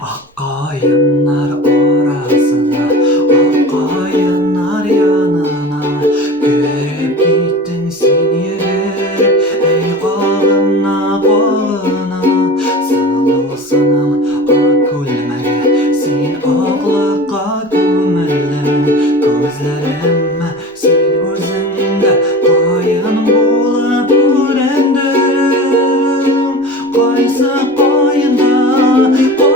Akkayanlar arasına, akkayanlar yanına görüp gittin sen yürüp, ey kağına kağına. Sağlı sanam ak gülmege, sen aklıkka gömüldün. Gözlerime sen özünde kayın bulup göründün. Kaysı kayında